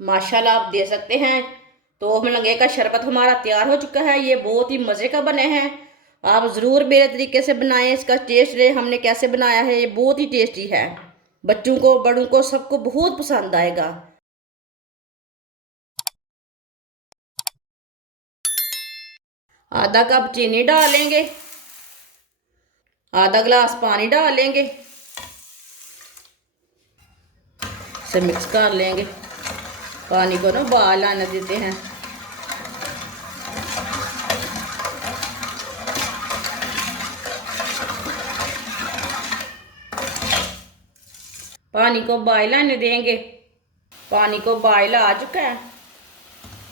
माशाल्लाह आप दे सकते हैं। तो मलंगे का शरबत हमारा तैयार हो चुका है। ये बहुत ही मज़े का बने हैं। आप ज़रूर मेरे तरीके से बनाएं। इसका टेस्ट ले हमने कैसे बनाया है, ये बहुत ही टेस्टी है। बच्चों को बड़ों को सबको बहुत पसंद आएगा। आधा कप चीनी डालेंगे, आधा गिलास पानी डालेंगे, इसे मिक्स कर लेंगे। पानी को ना उबाल आने देते हैं। पानी को बॉयल आने देंगे। पानी को बॉयल आ चुका है।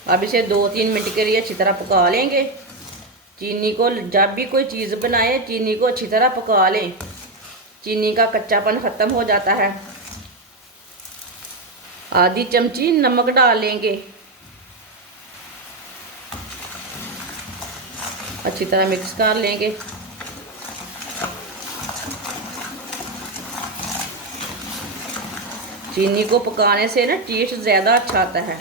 अब इसे 2-3 मिनट के लिए अच्छी तरह पका लेंगे। चीनी को जब भी कोई चीज़ बनाए चीनी को अच्छी तरह पका लें, चीनी का कच्चापन ख़त्म हो जाता है। आधी चमची नमक डाल लेंगे, अच्छी तरह मिक्स कर लेंगे। चीनी को पकाने से ना टेस्ट ज़्यादा अच्छा आता है।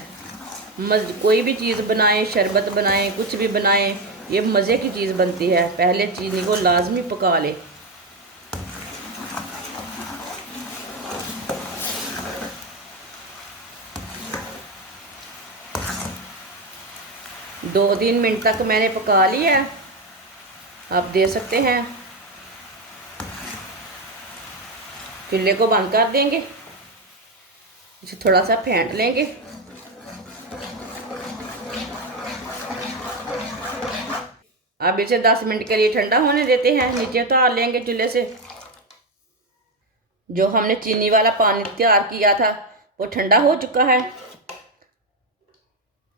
कोई भी चीज़ बनाएं, शरबत बनाएं, कुछ भी बनाएं, ये मज़े की चीज़ बनती है। पहले चीनी को लाजमी पका ले। दो 3 मिनट तक मैंने पका लिया है। आप दे सकते हैं। चूल्हे को बंद कर देंगे, इसे थोड़ा सा फेंट लेंगे। अब इसे 10 मिनट के लिए ठंडा होने देते हैं। नीचे उतार लेंगे चूल्हे से। जो हमने चीनी वाला पानी तैयार किया था वो ठंडा हो चुका है।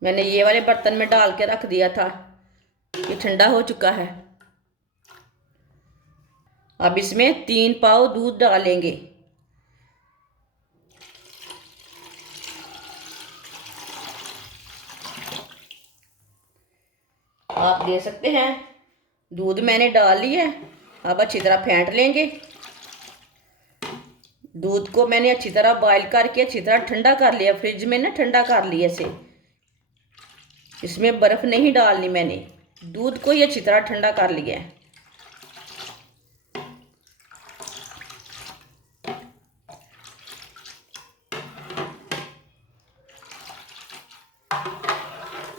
मैंने ये वाले बर्तन में डाल के रख दिया था, ये ठंडा हो चुका है। अब इसमें 3 पाव दूध डालेंगे। आप दे सकते हैं। दूध मैंने डाल लिया है। अब अच्छी तरह फेंट लेंगे। दूध को मैंने अच्छी तरह बॉईल करके अच्छी तरह ठंडा कर लिया, फ्रिज में ना ठंडा कर लिया इसे। इसमें बर्फ़ नहीं डालनी मैंने, दूध को ही अच्छी तरह ठंडा कर लिया है।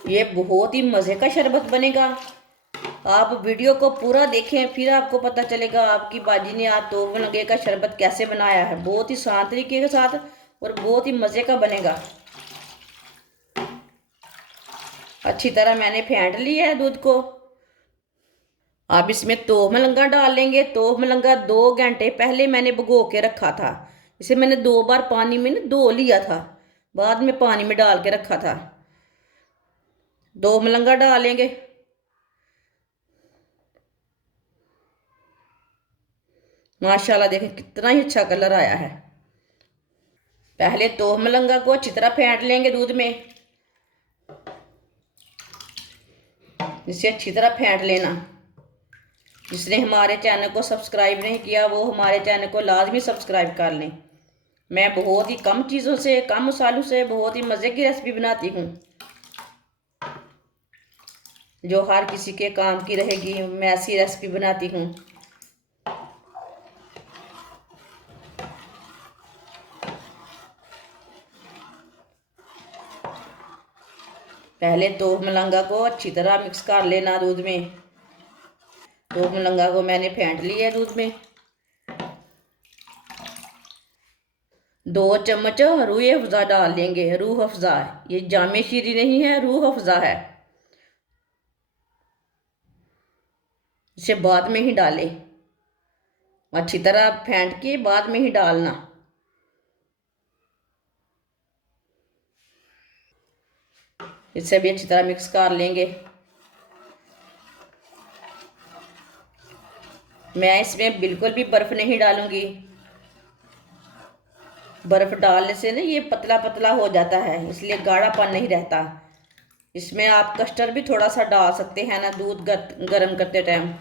ये बहुत ही मज़े का शरबत बनेगा। आप वीडियो को पूरा देखें, फिर आपको पता चलेगा आपकी बाजी ने आप तो मलंगे का शरबत कैसे बनाया है। बहुत ही शांत तरीके के साथ और बहुत ही मज़े का बनेगा। अच्छी तरह मैंने फेंट लिया है दूध को। अब इसमें तो मलंगा डाल लेंगे। तो मलंगा 2 घंटे पहले मैंने भिगो के रखा था। इसे मैंने 2 बार पानी में न धो लिया था, बाद में पानी में डाल के रखा था। 2 मलंगा डालेंगे। माशाल्लाह देखें कितना ही अच्छा कलर आया है। पहले तो मलंगा को अच्छी तरह फेंट लेंगे दूध में। इसे अच्छी तरह फेंट लेना। जिसने हमारे चैनल को सब्सक्राइब नहीं किया वो हमारे चैनल को लाजमी सब्सक्राइब कर लें। मैं बहुत ही कम चीज़ों से, कम मसालों से बहुत ही मज़े की रेसिपी बनाती हूँ, जो हर किसी के काम की रहेगी। मैं ऐसी रेसिपी बनाती हूँ। पहले 2 मलंगा को अच्छी तरह मिक्स कर लेना दूध में। 2 मलंगा को मैंने फेंट लिया दूध में। 2 चम्मच रूह अफ़ज़ा डाल लेंगे। रूह अफ़ज़ा, ये जामे शीरी नहीं है, रूह अफ़ज़ा है। इसे बाद में ही डालें, अच्छी तरह फेंट के बाद में ही डालना। इसे भी अच्छी तरह मिक्स कर लेंगे। मैं इसमें बिल्कुल भी बर्फ़ नहीं डालूंगी। बर्फ़ डालने से ना ये पतला पतला हो जाता है, इसलिए गाढ़ापन नहीं रहता। इसमें आप कस्टर्ड भी थोड़ा सा डाल सकते हैं ना, दूध गर्म करते टाइम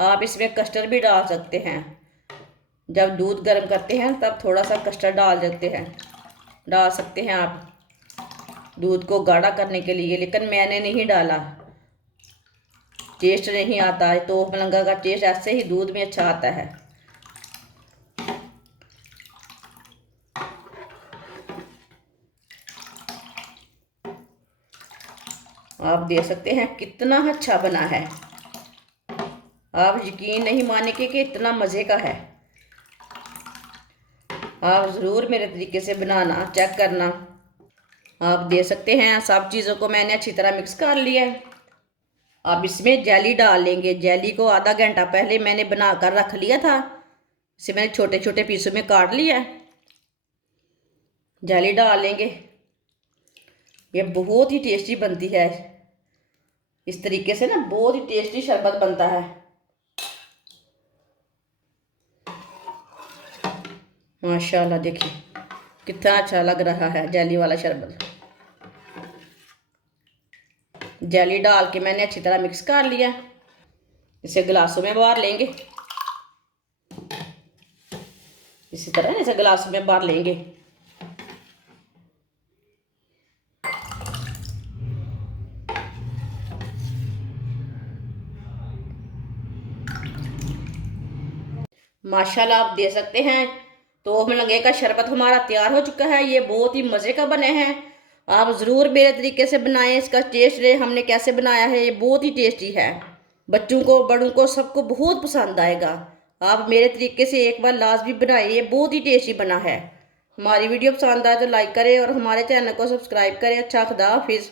आप इसमें कस्टर्ड भी डाल सकते हैं। जब दूध गर्म करते हैं तब थोड़ा सा कस्टर्ड डाल सकते हैं आप। दूध को गाढ़ा करने के लिए, लेकिन मैंने नहीं डाला, टेस्ट नहीं आता है। तो मलंगा का टेस्ट ऐसे ही दूध में अच्छा आता है। आप देख सकते हैं कितना अच्छा बना है। आप यकीन नहीं मानेंगे कि इतना मज़े का है। आप ज़रूर मेरे तरीके से बनाना, चेक करना। आप देख सकते हैं सब चीज़ों को मैंने अच्छी तरह मिक्स कर लिया है। अब इसमें जेली डाल लेंगे। जेली को आधा घंटा पहले मैंने बना कर रख लिया था। इसे मैंने छोटे छोटे पीसों में काट लिया है। जेली डाल लेंगे। ये बहुत ही टेस्टी बनती है। इस तरीके से ना बहुत ही टेस्टी शरबत बनता है। माशाल्लाह, देखिए कितना अच्छा लग रहा है जेली वाला शरबत। जेली डाल के मैंने अच्छी तरह मिक्स कर लिया। इसे गिलासों में भर लेंगे। इसी तरह इसे गिलासों में भर लेंगे। माशाल्लाह, आप देख सकते हैं तो मलंगे का शरबत हमारा तैयार हो चुका है। ये बहुत ही मज़े का बने हैं। आप ज़रूर मेरे तरीके से बनाएं। इसका टेस्ट ले हमने कैसे बनाया है, ये बहुत ही टेस्टी है। बच्चों को, बड़ों को, सबको बहुत पसंद आएगा। आप मेरे तरीके से एक बार लाजमी बनाइए, ये बहुत ही टेस्टी बना है। हमारी वीडियो पसंद आए तो लाइक करें और हमारे चैनल को सब्सक्राइब करें। अच्छा, खुदा हाफिज़।